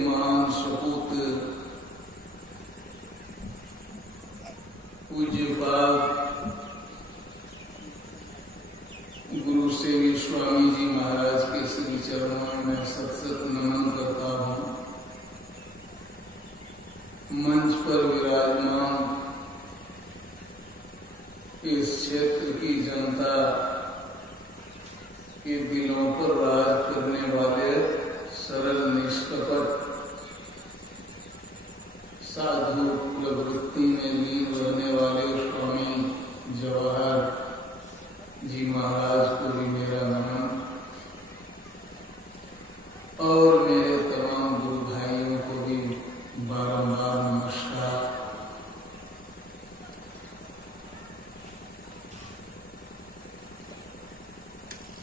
महान सपूत पूज्यपाद गुरु सेवी स्वामी जी महाराज के श्री चरणों में सत नमन करता हूँ। मंच पर विराजमान इस क्षेत्र की जनता के दिलों पर राज करने वाले सरल निष्कपट साधु प्रवृत्ति में लीन रहने वाले स्वामी जवाहर जी महाराज को भी मेरा नमन और मेरे तमाम गुरु भाइयों को भी बारंबार नमस्कार।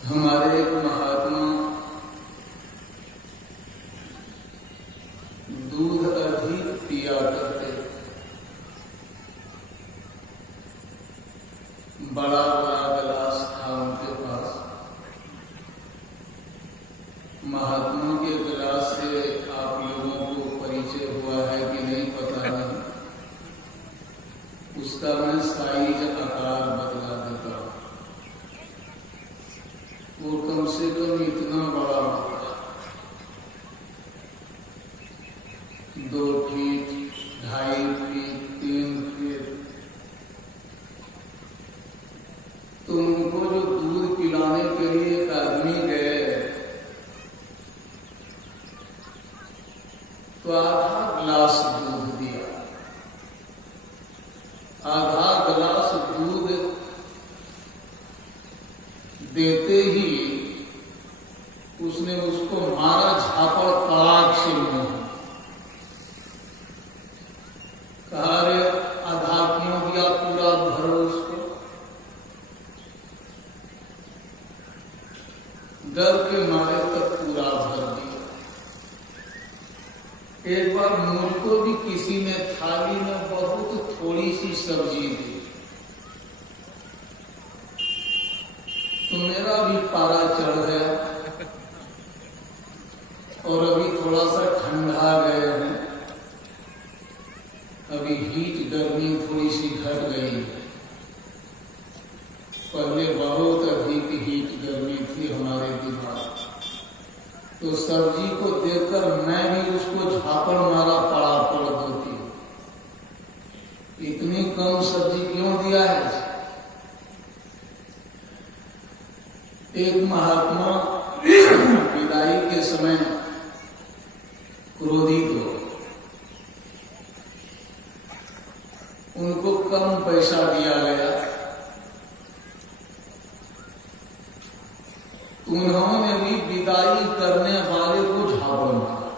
हमारे एक महात्मा दूध अधिक पिया करते, बड़ा बड़ा गिलास था उनके पास। महात्मा के गिलास से आप लोगों को परिचय हुआ है कि नहीं पता नहीं, उसका मैं साइज आकार बदला देता हूं। वो कम से कम इतना बड़ा होता, 2 फीट, 2.5 फीट, 3 फीट। तो उनको जो दूध पिलाने के लिए एक आदमी गए तो आधा गिलास दूध दिया। आधा गिलास दूध देते ही उसने उसको मारा झापड़ तड़ाक से मुंह। कहा रे आधा क्यों दिया, पूरा भरो उसको। डर के मारे तक पूरा भर दिया। एक बार मुझको भी किसी ने थाली में बहुत थोड़ी सी सब्जी दी तो मेरा भी पारा चढ़ गया और अभी थोड़ा सा ठंडा गए हैं। अभी हीट गर्मी थोड़ी सी घट गई है। पहले बहुत अधिक हीट गर्मी थी हमारे दिमाग। तो सब्जी को देखकर मैं भी उसको झापड़ मारा, पड़ा पड़ होती। इतनी कम सब्जी क्यों दिया है। एक महात्मा विदाई के समय क्रोधित हो, उनको कम पैसा दिया गया। उन्होंने भी विदाई करने वाले को झापड़ मारा।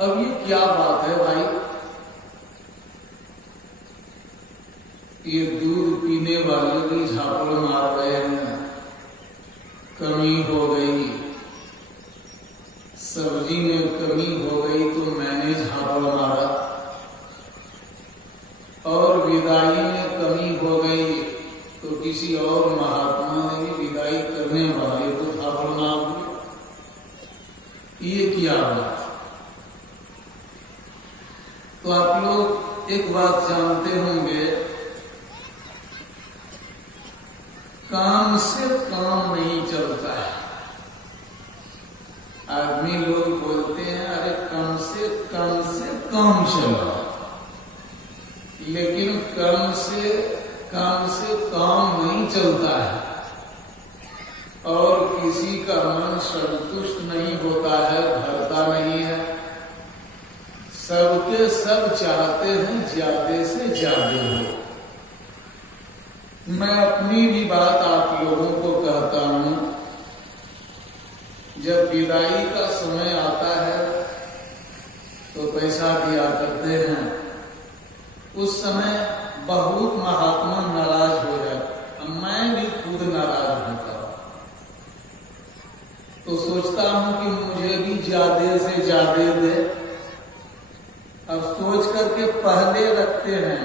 अब ये क्या बात है भाई, ये दूध पीने वाले भी झापड़ मार रहे हैं। कमी हो गई, सब्जी में कमी हो गई तो मैंने झापड़ मारा, और विदाई में कमी हो गई तो किसी और महात्मा ने भी विदाई करने वाले को झापड़ मार दिया। ये क्या बात। तो आप लोग एक बात जानते होंगे, काम से काम नहीं चलता है। आदमी लोग बोलते हैं अरे कम से कम चलो, लेकिन कर्म से काम नहीं चलता है। और किसी का मन संतुष्ट नहीं होता है, भरता नहीं है। सबके सब चाहते हैं ज्यादा से ज्यादा हो। मैं अपनी भी बात आप लोगों को कहता हूं, जब विदाई का समय आता है तो पैसा दिया करते हैं। उस समय बहुत महात्मा नाराज हो जाते, मैं भी खुद नाराज होता हूं। तो सोचता हूं कि मुझे भी ज्यादा से ज्यादा दे। अब सोच करके पहले रखते हैं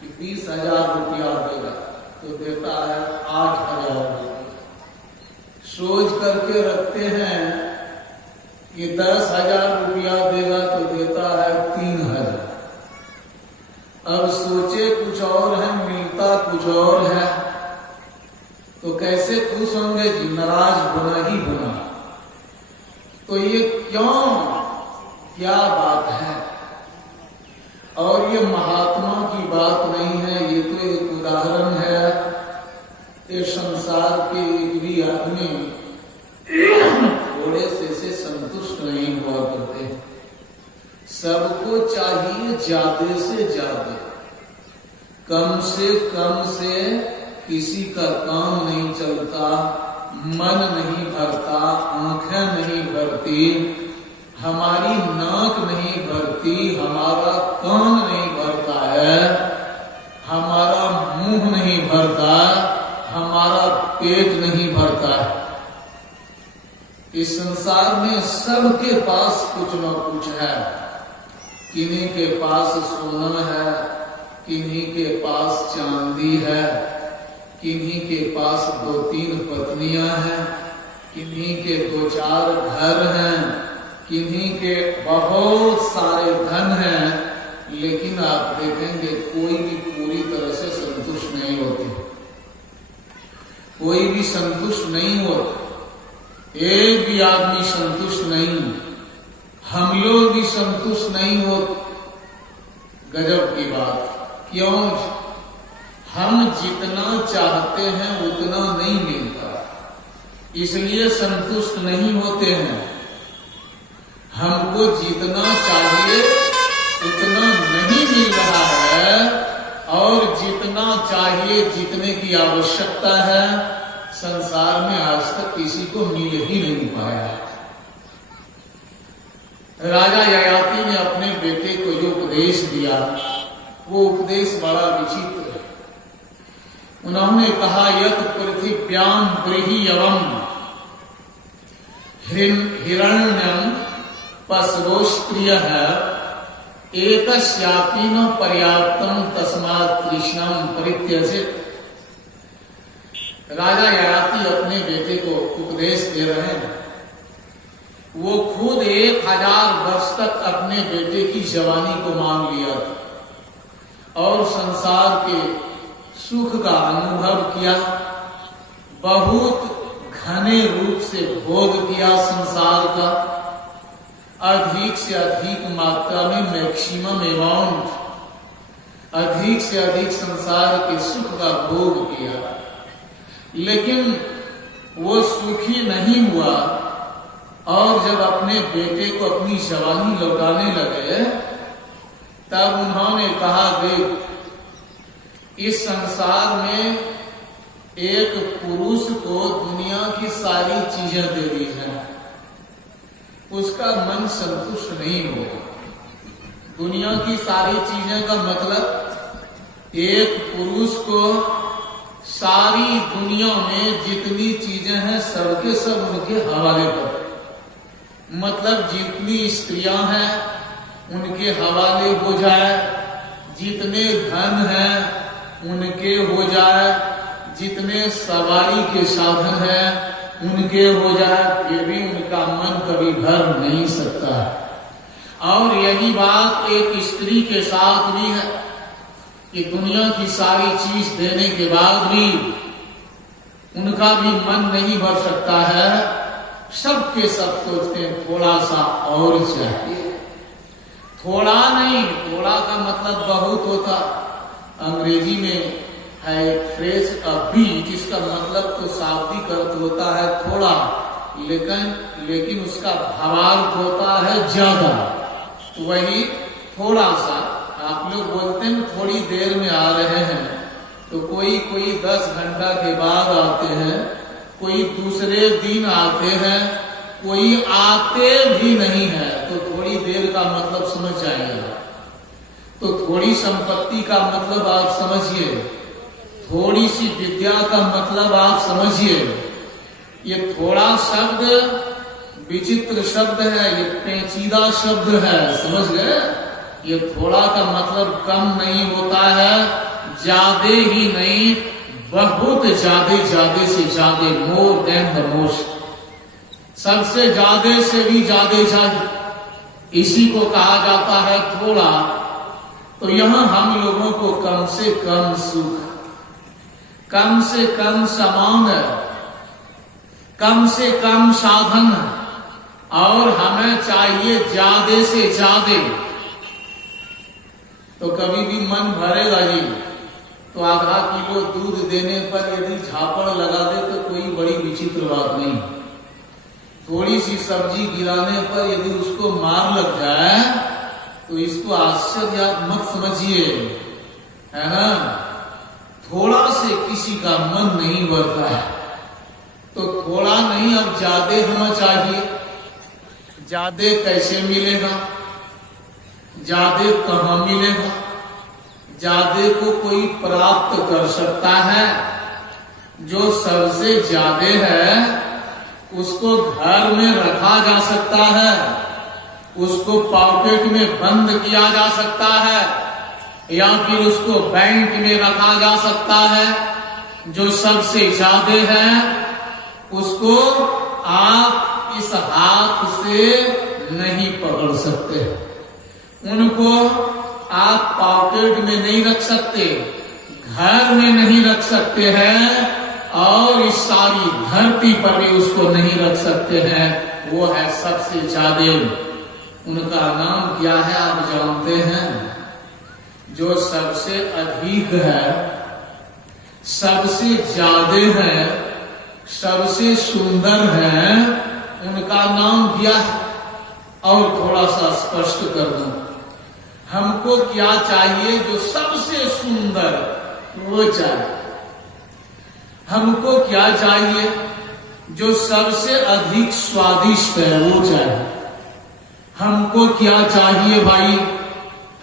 कि 20,000 रुपया देगा, तो देता है 8,000 रुपया। सोच करके रखते हैं कि 10,000 रुपया देगा तो देता है 3,000। अब सोचे कुछ और है, मिलता कुछ और है, तो कैसे खुश होंगे जी? नाराज होना ही होना। तो ये क्यों, क्या बात है? और ये महात्मा की बात नहीं है, ये तो एक उदाहरण है। ये संसार के एक भी आदमी थोड़े से संतुष्ट नहीं हुआ करते। सबको चाहिए ज्यादा से ज्यादा, कम से किसी का काम नहीं चलता, मन नहीं भरता, आंखें नहीं भरती, हमारी नाक नहीं भरती, हमारा कान नहीं भरता है, हमारा मुंह नहीं भरता, हमारा पेट नहीं भरता है। इस संसार में सबके पास कुछ न कुछ है। किन्हीं के पास सोना है, किन्हीं के पास चांदी है, किन्हीं के पास 2-3 पत्नियां हैं, किन्हीं के 2-4 घर हैं, किन्हीं के बहुत सारे धन हैं, लेकिन आप देखेंगे कोई भी पूरी तरह से संतुष्ट नहीं होती, कोई भी संतुष्ट नहीं होता, एक भी आदमी संतुष्ट नहीं, हम लोग भी संतुष्ट नहीं होते। गजब की बात। क्यों? हम जितना चाहते हैं उतना नहीं मिलता, इसलिए संतुष्ट नहीं होते हैं। हमको जितना चाहिए उतना नहीं मिल रहा है, और जितना चाहिए, जितने की आवश्यकता है, संसार में आज तक किसी को मिल ही नहीं पाया। राजा ययाति ने अपने बेटे को जो उपदेश दिया, वो उपदेश बड़ा विचित्र है। उन्होंने कहा, यत् पृथिव्याम बृहियवम हिरण्यम पशवोस्त्रियः एकस्यापि न पर्याप्तम तस्मात् तृष्णाम परित्यजेत्। राजा ययाति अपने बेटे को उपदेश दे रहे हैं। वो खुद 1000 वर्ष तक अपने बेटे की जवानी को मांग लिया था और संसार के सुख का अनुभव किया, बहुत घने रूप से भोग किया संसार का, अधिक से अधिक मात्रा में, मैक्सिमम अमाउंट, अधिक से अधिक संसार के सुख का भोग किया, लेकिन वो सुखी नहीं हुआ। और जब अपने बेटे को अपनी जवानी लौटाने लगे, तब उन्होंने कहा, देख, इस संसार में एक पुरुष को दुनिया की सारी चीजें दे दी हैं, उसका मन संतुष्ट नहीं होगा। दुनिया की सारी चीजें का मतलब, एक पुरुष को सारी दुनिया में जितनी चीजें हैं सबके सब उनके हवाले पर, मतलब जितनी स्त्रियां हैं उनके हवाले हो जाए, जितने धन हैं उनके हो जाए, जितने सवारी के साधन हैं उनके हो जाए, फिर भी उनका मन कभी भर नहीं सकता है। और यही बात एक स्त्री के साथ भी है कि दुनिया की सारी चीज देने के बाद भी उनका भी मन नहीं भर सकता है। सबके सब सोचते हैं थोड़ा सा और चाहिए। थोड़ा नहीं, थोड़ा का मतलब बहुत होता। अंग्रेजी में है एक फ्रेज अ बीट, जिसका मतलब तो शाब्दिक अर्थ होता है थोड़ा, लेकिन उसका भावार्थ होता है ज्यादा। तो वही थोड़ा सा, आप लोग बोलते हैं थोड़ी देर में आ रहे हैं, तो कोई 10 घंटा के बाद आते हैं, कोई दूसरे दिन आते हैं, कोई आते भी नहीं है। तो थोड़ी देर का मतलब समझ जाइएगा। तो थोड़ी संपत्ति का मतलब आप समझिए, थोड़ी सी विद्या का मतलब आप समझिए। ये थोड़ा शब्द विचित्र शब्द है, ये पेचीदा शब्द है, समझ गए? ये थोड़ा का मतलब कम नहीं होता है, ज्यादा ही नहीं, बहुत ज्यादा से ज्यादा, मोर देन द मोस्ट, सबसे ज्यादा से भी ज्यादा चाहिए, इसी को कहा जाता है थोड़ा। तो यहां हम लोगों को कम से कम सुख, कम से कम सामान, कम से कम साधन, और हमें चाहिए ज्यादा से ज्यादा। तो कभी भी मन भरेगा जी, तो आधा किलो दूध देने पर यदि झापड़ लगा दे तो कोई बड़ी विचित्र बात नहीं। थोड़ी सी सब्जी गिराने पर यदि उसको मार लग जाए तो इसको आश्चर्य आप मत समझिए, है ना। थोड़ा से किसी का मन नहीं भरता है, तो थोड़ा नहीं, अब ज्यादा होना चाहिए। ज्यादा कैसे मिलेगा, ज्यादा कहाँ मिलेगा? ज्यादा को कोई प्राप्त कर सकता है, जो सबसे ज्यादा है उसको घर में रखा जा सकता है, उसको पॉकेट में बंद किया जा सकता है, या फिर उसको बैंक में रखा जा सकता है। जो सबसे ज्यादा है उसको आप इस हाथ से नहीं पकड़ सकते, उनको आप पॉकेट में नहीं रख सकते, घर में नहीं रख सकते हैं, और इस सारी धरती पर भी उसको नहीं रख सकते हैं। वो है सबसे ज्यादा। उनका नाम क्या है आप जानते हैं? जो सबसे अधिक है, सबसे ज्यादा है, सबसे सुंदर है, उनका नाम क्या है? और थोड़ा सा स्पष्ट कर दूं, हमको क्या चाहिए? जो सबसे सुंदर वो चाहिए। हमको क्या चाहिए? जो सबसे अधिक स्वादिष्ट है वो चाहिए। हमको क्या चाहिए भाई?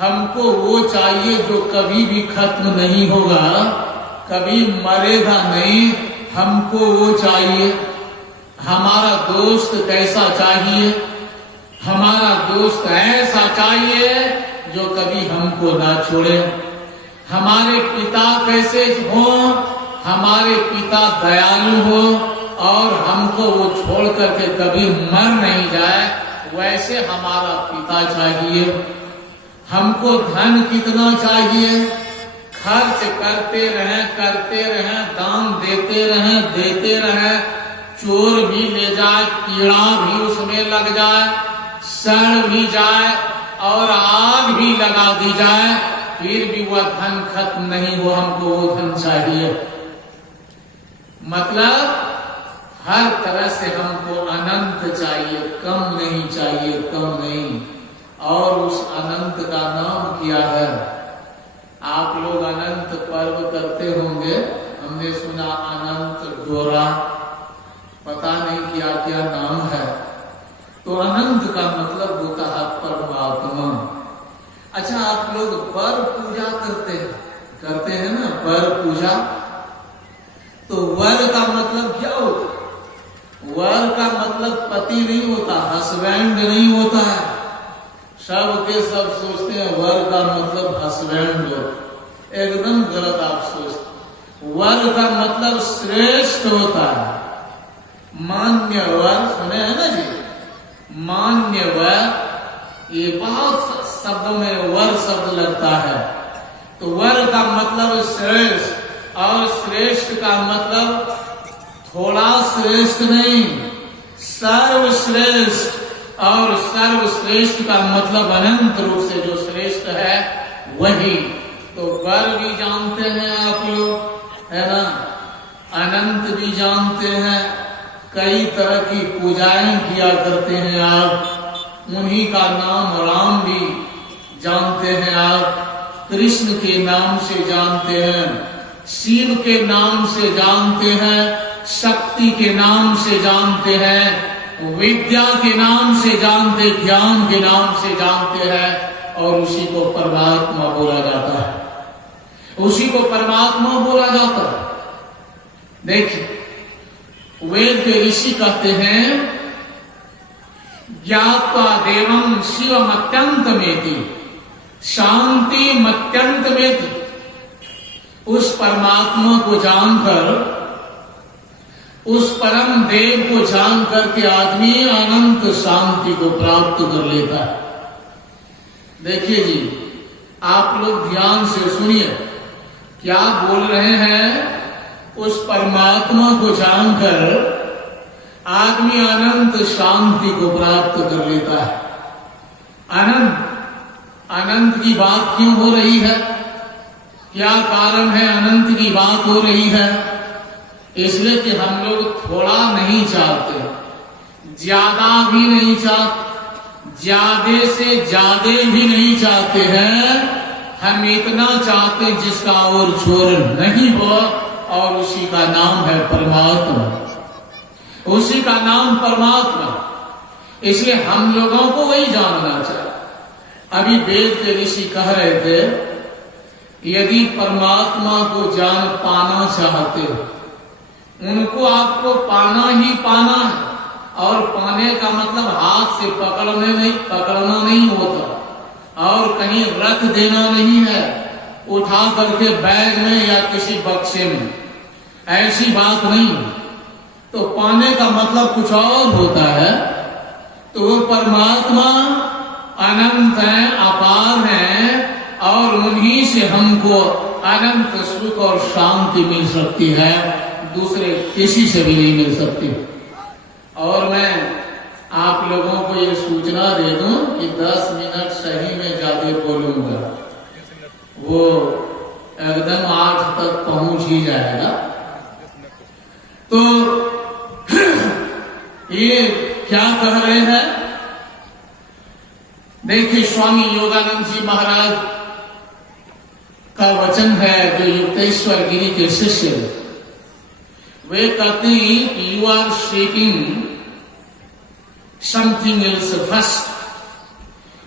हमको वो चाहिए जो कभी भी खत्म नहीं होगा, कभी मरेगा नहीं, हमको वो चाहिए। हमारा दोस्त कैसा चाहिए? हमारा दोस्त ऐसा चाहिए जो कभी हमको ना छोड़े। हमारे पिता कैसे हो? हमारे पिता दयालु हो और हमको वो छोड़ करके कभी मर नहीं जाए, वैसे हमारा पिता चाहिए। हमको धन कितना चाहिए? खर्च करते रहें, दान देते रहें, चोर भी ले जाए, कीड़ा भी उसमें लग जाए, सड़ भी जाए और आग भी लगा दी जाए, फिर भी वह धन खत्म नहीं हो, हमको वो धन चाहिए। मतलब हर तरह से हमको अनंत चाहिए, कम नहीं चाहिए, कम नहीं। और उस अनंत का नाम क्या है? आप लोग अनंत पर्व करते होंगे, हमने सुना अनंत डोरा, पता नहीं क्या क्या नाम है। तो अनंत का मतलब होता है परमात्मा। अच्छा, आप लोग पर पूजा करते हैं ना, पर पूजा। तो वर का मतलब क्या होता? वर का मतलब पति नहीं होता, हस्बैंड नहीं होता है। सब के सब सोचते हैं वर का मतलब हस्बैंड हो, एकदम गलत आप सोचते। वर का मतलब श्रेष्ठ होता है, मान्य वर, सुने हैं ना जी, मान्य वर। ये बहुत शब्दों में वर शब्द लगता है। तो वर का मतलब श्रेष्ठ, और श्रेष्ठ का मतलब थोड़ा श्रेष्ठ नहीं, सर्वश्रेष्ठ। और सर्वश्रेष्ठ का मतलब अनंत रूप से जो श्रेष्ठ है वही। तो वर भी जानते हैं आप लोग, है ना, अनंत भी जानते हैं, कई तरह की पूजाएं किया करते हैं आप। उन्हीं का नाम राम भी जानते हैं आप, कृष्ण के नाम से जानते हैं, शिव के नाम से जानते हैं, शक्ति के नाम से जानते हैं, विद्या के नाम से जानते, ज्ञान के नाम से जानते हैं, और उसी को परमात्मा बोला जाता है, उसी को परमात्मा बोला जाता है। देखिए, वेद के ऋषि कहते हैं ज्ञात्वा देवं शिवम अत्यंत मेति, शांति मत्यंत मेति। उस परमात्मा को जानकर, उस परम देव को जानकर के आदमी अनंत शांति को प्राप्त कर लेता है। देखिए जी, आप लोग ध्यान से सुनिए, क्या बोल रहे हैं। उस परमात्मा को जानकर आदमी अनंत शांति को प्राप्त कर लेता है। अनंत की बात क्यों हो रही है? क्या कारण है अनंत की बात हो रही है? इसलिए कि हम लोग थोड़ा नहीं चाहते, ज्यादा भी नहीं चाहते, ज्यादा से ज्यादा भी नहीं चाहते हैं। हम इतना चाहते जिसका और छोर नहीं हो, और उसी का नाम है परमात्मा। उसी का नाम परमात्मा। इसलिए हम लोगों को वही जानना चाहिए। अभी वेद के ऋषि कह रहे थे, यदि परमात्मा को जान पाना चाहते हो, उनको आपको पाना ही पाना है। और पाने का मतलब हाथ से पकड़ना नहीं होता, और कहीं रख देना नहीं है, उठा करके बैग में या किसी बक्से में, ऐसी बात नहीं। तो पाने का मतलब कुछ और होता है। तो वो परमात्मा अनंत है, अपार है, और उन्हीं से हमको अनंत सुख और शांति मिल सकती है, दूसरे किसी से भी नहीं मिल सकती। और मैं आप लोगों को ये सूचना दे दूं कि 10 मिनट सही में ज्यादा बोलूंगा, वो एकदम 8 तक पहुंच ही जाएगा। तो ये क्या कह रहे हैं? देखिए, स्वामी योगानंद जी महाराज का वचन है, जो युक्तेश्वर गिरी के शिष्य, वे कहते हैं, you are seeking something else first,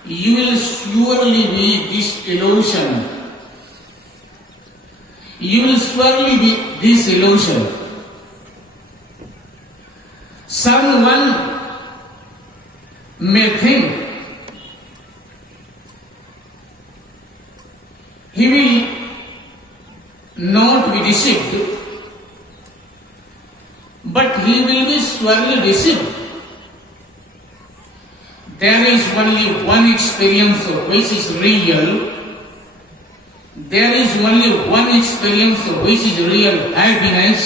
you will surely be this illusion. You will surely be this illusion. Someone may think he will not be deceived, but he will be surely deceived. There is only one experience which is real. There is only one experience which is real happiness.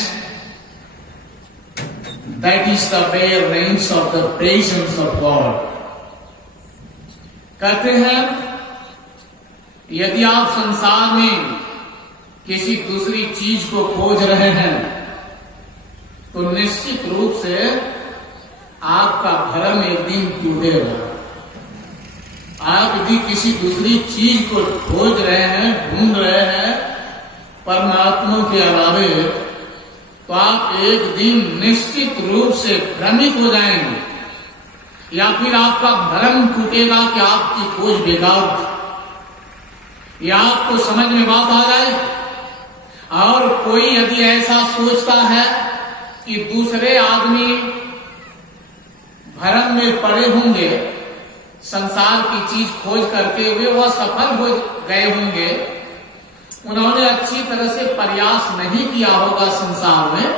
That is the bare range of the presence of God. कहते हैं, यदि आप संसार में किसी दूसरी चीज को खोज रहे हैं, तो निश्चित रूप से आपका भ्रम एक दिन टूटेगा। आप यदि किसी दूसरी चीज को खोज रहे हैं, ढूंढ रहे हैं परमात्मा के अलावे, तो आप एक दिन निश्चित रूप से भ्रमित हो जाएंगे, या फिर आपका भ्रम टूटेगा कि आपकी खोज बेकार थी। या आपको समझ में बात आ जाए। और कोई यदि ऐसा सोचता है कि दूसरे आदमी भ्रम में पड़े होंगे, संसार की चीज खोज करके वह सफल हो गए होंगे, उन्होंने अच्छी तरह से प्रयास नहीं किया होगा संसार में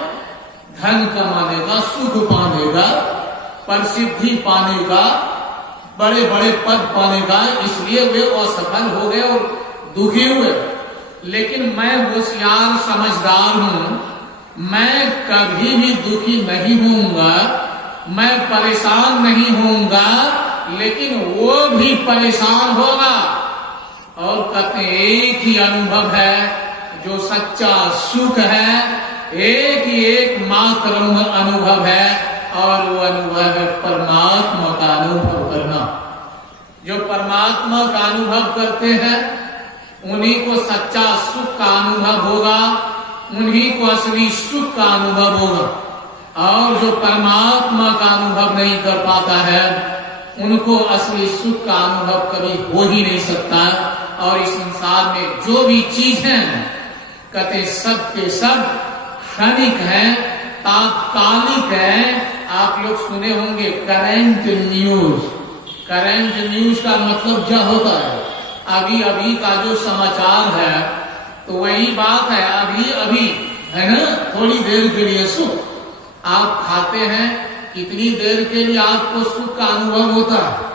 धन कमाने का, सुख पाने का, प्रसिद्धि पाने का, बड़े बड़े पद पाने का, इसलिए वे असफल हो गए और दुखी हुए। लेकिन मैं होशियार समझदार हूं, मैं कभी भी दुखी नहीं होऊंगा, मैं परेशान नहीं होऊंगा, लेकिन वो भी परेशान होगा। और कहते एक ही अनुभव है जो सच्चा सुख है, एक ही एक मात्र अनुभव है, और वो अनुभव है परमात्मा का अनुभव करना। जो परमात्मा का अनुभव करते हैं उन्हीं को सच्चा सुख का अनुभव होगा, उन्हीं को असली सुख का अनुभव होगा। और जो परमात्मा का अनुभव नहीं कर पाता है, उनको असली सुख का अनुभव कभी हो ही नहीं सकता। और इस संसार में जो भी चीज है, कहते सब के सब क्षणिक हैं, तात्कालिक हैं। आप लोग सुने होंगे करंट न्यूज। करंट न्यूज का मतलब क्या होता है? अभी अभी का जो समाचार है तो वही बात है, अभी अभी है ना, थोड़ी देर के लिए सुख आप खाते हैं, कितनी देर के लिए आपको सुख का अनुभव होता है।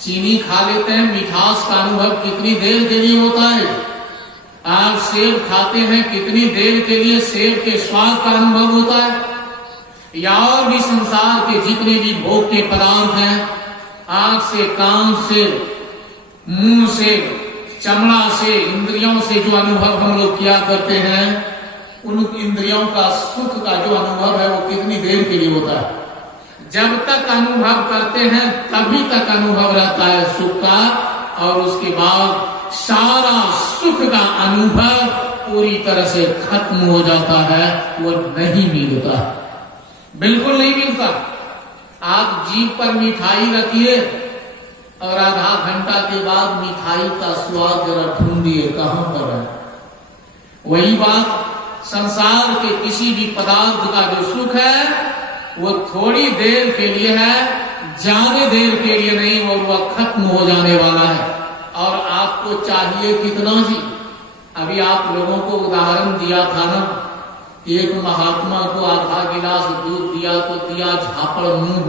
चीनी खा लेते हैं, मिठास का अनुभव कितनी देर के लिए होता है। आप सेब खाते हैं, कितनी देर के लिए सेब के स्वाद का अनुभव होता है। या और भी संसार के जितने भी भोग के पदार्थ हैं, आंख से, कान से, मुंह से, चमड़ा से, इंद्रियों से जो अनुभव हम लोग किया करते हैं, उन इंद्रियों का सुख का जो अनुभव है वो कितनी देर के लिए होता है। जब तक अनुभव करते हैं तभी तक अनुभव रहता है सुख का, और उसके बाद सारा सुख का अनुभव पूरी तरह से खत्म हो जाता है, वो नहीं मिलता, बिल्कुल नहीं मिलता। आप जीभ पर मिठाई रखिए और आधा घंटा के बाद मिठाई का स्वाद जरा ढूंढिए कहां पर है। वही बात संसार के किसी भी पदार्थ का जो सुख है वो थोड़ी देर के लिए है, ज्यादा देर के लिए नहीं, और वह खत्म हो जाने वाला है। और आपको चाहिए कितना जी? अभी आप लोगों को उदाहरण दिया था ना, एक महात्मा को आधा गिलास दूध दिया तो दिया झापड़ मुंह।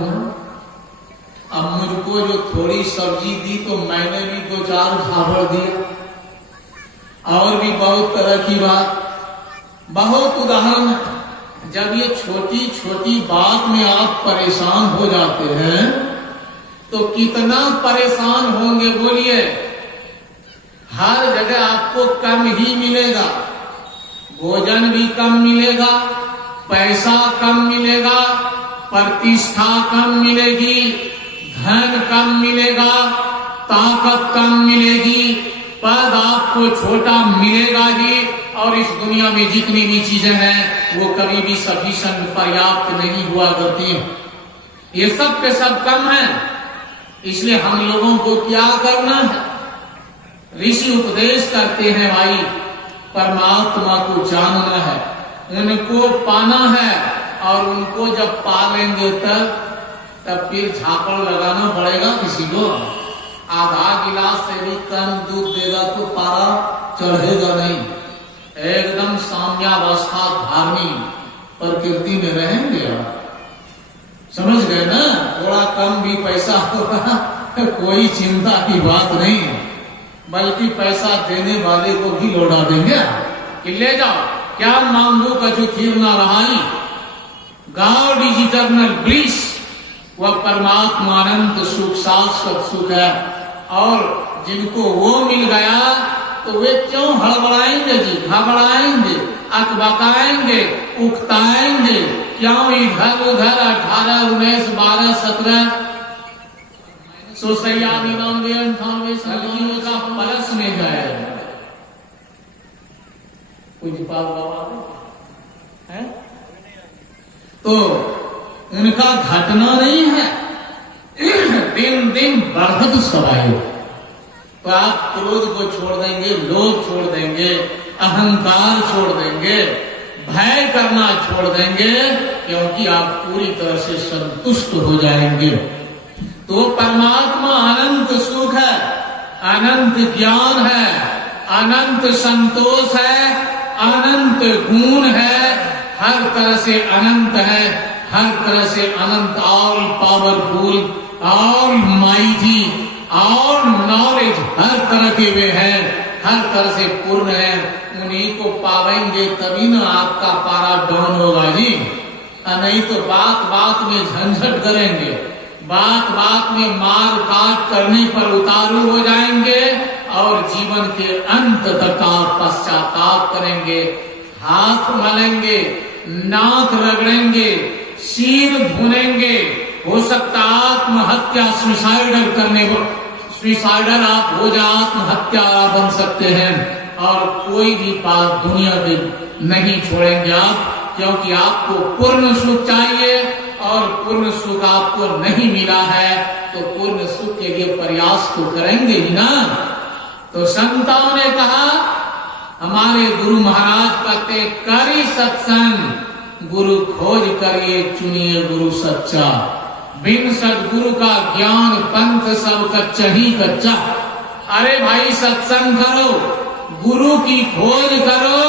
अब मुझको जो थोड़ी सब्जी दी तो मैंने भी 2-4 झापड़ दिया। और भी बहुत तरह की बात, बहुत उदाहरण है। जब ये छोटी छोटी बात में आप परेशान हो जाते हैं तो कितना परेशान होंगे बोलिए। हर जगह आपको कम ही मिलेगा, भोजन भी कम मिलेगा, पैसा कम मिलेगा, प्रतिष्ठा कम मिलेगी, धन कम मिलेगा, ताकत कम मिलेगी, पद आपको छोटा मिलेगा जी। और इस दुनिया में जितनी भी चीजें हैं वो कभी भी सफिशिएंट, पर्याप्त नहीं हुआ करती हैं। ये सब के सब कम है। इसलिए हम लोगों को क्या करना है? ऋषि उपदेश करते हैं भाई, परमात्मा को जानना है, उनको पाना है, और उनको जब पा लेंगे तब फिर झापड़ लगाना पड़ेगा किसी को। आधा गिलास से भी कम दूध देगा तो पारा चढ़ेगा नहीं। एकदम साम्यावस्था धार्मी प्रकृति में रहेंगे आप, समझ गए ना। थोड़ा कम भी पैसा होगा कोई चिंता की बात नहीं, बल्कि पैसा देने वाले को भी लौटा देंगे कि ले जाओ, क्या मांगो कछु खीर ना रहाई। गॉड इज इटर्नल ब्लिस, वह परमात्मा अनंत सुख, शाश्वत सुख है। और जिनको वो मिल गया तो वे क्यों हड़बड़ाएंगे जी, घबराएंगे, अकबकाएंगे, उकताएंगे, क्यों इधर उधर 18, 19, 12, 17 सोसैया 99, 98 सदियों का पलस में जाएगा। कुछ बाबा है तो उनका घटना नहीं है, दिन दिन बढ़त सवाई। तो आप क्रोध को छोड़ देंगे, लोभ छोड़ देंगे, अहंकार छोड़ देंगे, भय करना छोड़ देंगे, क्योंकि आप पूरी तरह से संतुष्ट हो जाएंगे। तो परमात्मा अनंत सुख है, अनंत ज्ञान है, अनंत संतोष है, अनंत गुण है, हर तरह से अनंत है, हर तरह से अनंत, all powerful, all mighty, all knowledge, हर तरह के वे हैं, हर तरह से पूर्ण है। उन्हीं को पावेंगे तभी ना आपका पारा डाउन होगा जी, नहीं तो बात बात में झंझट करेंगे, बात बात में मार काट करने पर उतारू हो जाएंगे, और जीवन के अंत तक आप पश्चाताप करेंगे, हाथ मलेंगे, नाक रगड़ेंगे, सिर धुनेंगे, हो सकता आत्महत्या, सुसाइडल करने को, सुसाइडल आप हो जा, आत्महत्या बन सकते हैं, और कोई भी बात दुनिया में नहीं छोड़ेंगे आप, क्योंकि आपको पूर्ण सुख चाहिए, और पूर्ण सुख आपको नहीं मिला है तो पूर्ण सुख के लिए प्रयास तो करेंगे ही ना। तो संतों ने कहा, हमारे गुरु महाराज कहते, करी सत्संग गुरु खोज करिए, चुनिए गुरु सच्चा, बिन सदगुरु का ज्ञान पंथ सब कच्चा ही कच्चा। अरे भाई सत्संग करो, गुरु की खोज करो,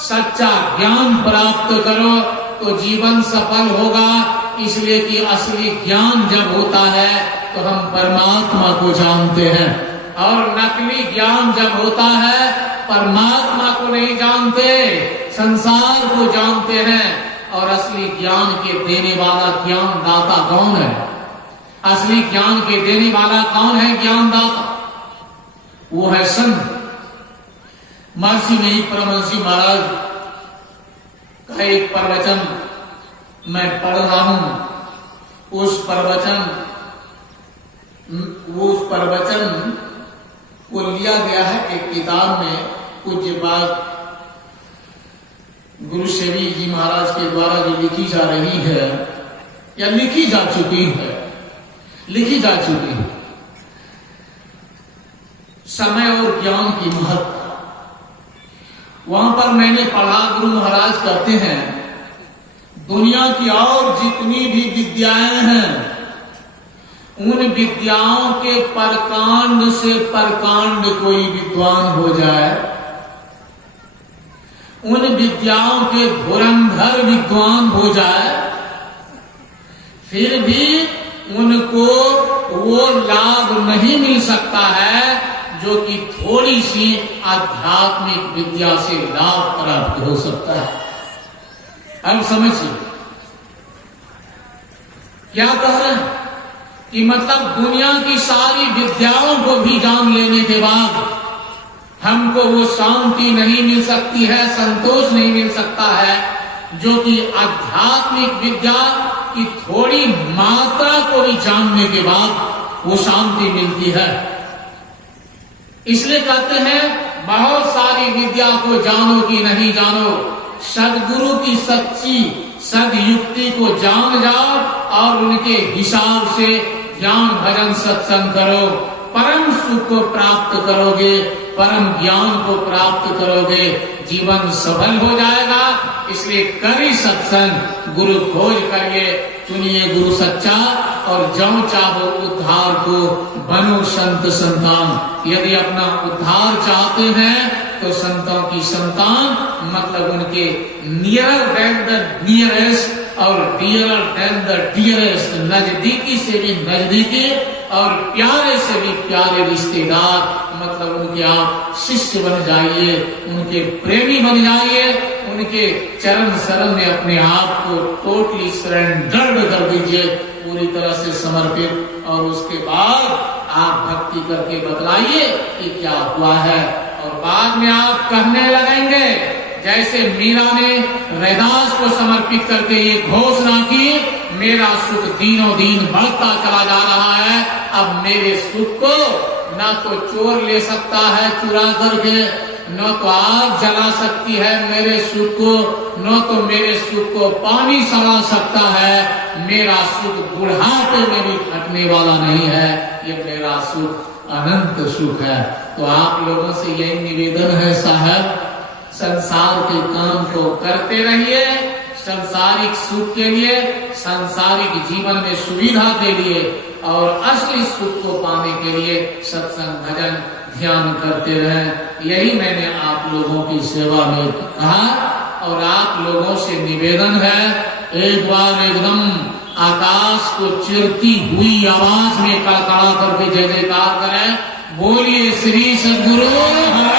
सच्चा ज्ञान प्राप्त करो तो जीवन सफल होगा। इसलिए कि असली ज्ञान जब होता है तो हम परमात्मा को जानते हैं, और नकली ज्ञान जब होता है परमात्मा को नहीं जानते, संसार को जानते हैं। और असली ज्ञान के देने वाला ज्ञान दाता कौन है? असली ज्ञान के देने वाला कौन है? ज्ञान दाता वो है संत। महर्षि में परमहंस महाराज का एक प्रवचन मैं पढ़ रहा हूं। उस प्रवचन को लिया गया है एक किताब में, पूज्य बात गुरु सेवी जी महाराज के द्वारा जो लिखी जा रही है या लिखी जा चुकी है, समय और ज्ञान की महत्ता। वहां पर मैंने पढ़ा, गुरु महाराज कहते हैं दुनिया की और जितनी भी विद्याएं हैं, उन विद्याओं के परकांड से परकांड कोई विद्वान हो जाए, उन विद्याओं के धुरंधर विद्वान हो जाए, फिर भी उनको वो लाभ नहीं मिल सकता है जो कि थोड़ी सी आध्यात्मिक विद्या से लाभ प्राप्त हो सकता है। अब समझिए क्या कह रहे हैं कि मतलब दुनिया की सारी विद्याओं को भी जान लेने के बाद हमको वो शांति नहीं मिल सकती है, संतोष नहीं मिल सकता है जो कि आध्यात्मिक विद्या की थोड़ी मात्रा को भी जानने के बाद वो शांति मिलती है। इसलिए कहते हैं बहुत सारी विद्या को जानो कि नहीं जानो, सदगुरु की सच्ची सदयुक्ति को जान जाओ और उनके हिसाब से ज्ञान भजन सत्संग करो, परम सुख को प्राप्त करोगे, परम ज्ञान को प्राप्त करोगे, जीवन सफल हो जाएगा। इसलिए करी सत्संग, गुरु खोज करिए, चुनिए गुरु सच्चा और जौ चाहो उद्धार को बनो संत संतान। यदि अपना उद्धार चाहते हैं तो संतों की संतान मतलब उनके नियर देन द नियरेस्ट और डियर देन द डियरेस्ट, नजदीकी से भी नजदीकी और प्यारे से भी प्यारे रिश्तेदार, मतलब उनके आप शिष्य बन जाइए, उनके प्रेमी बन जाइए, उनके चरण शरण में अपने आप को टोटली सरेंडर्ड कर दीजिए, पूरी तरह से समर्पित। और उसके बाद आप भक्ति करके बतलाइए कि क्या हुआ है, और बाद में आप कहने लगेंगे जैसे मीरा ने रैदास को समर्पित करके ये घोषणा की, मेरा सुख दिनों दिन बढ़ता चला जा रहा है, अब मेरे सुख को ना तो चोर ले सकता है चुरा करके, न तो आग जला सकती है मेरे सुख को, न तो मेरे सुख को पानी सड़ा सकता है। मेरा सुख बुढ़ापे में भी हटने वाला नहीं है, ये मेरा सुख अनंत सुख है। तो आप लोगों से यही निवेदन है साहब, संसार के काम को करते रहिए, सांसारिक सुख के लिए, सांसारिक जीवन में सुविधा के लिए, और असली सुख को पाने के लिए सत्संग भजन ध्यान करते रहें। यही मैंने आप लोगों की सेवा में कहा, और आप लोगों से निवेदन है एक बार एकदम आकाश को चिरती हुई आवाज में कड़कड़ा करके जय जयकार करें। बोलिए श्री सद्गुरु।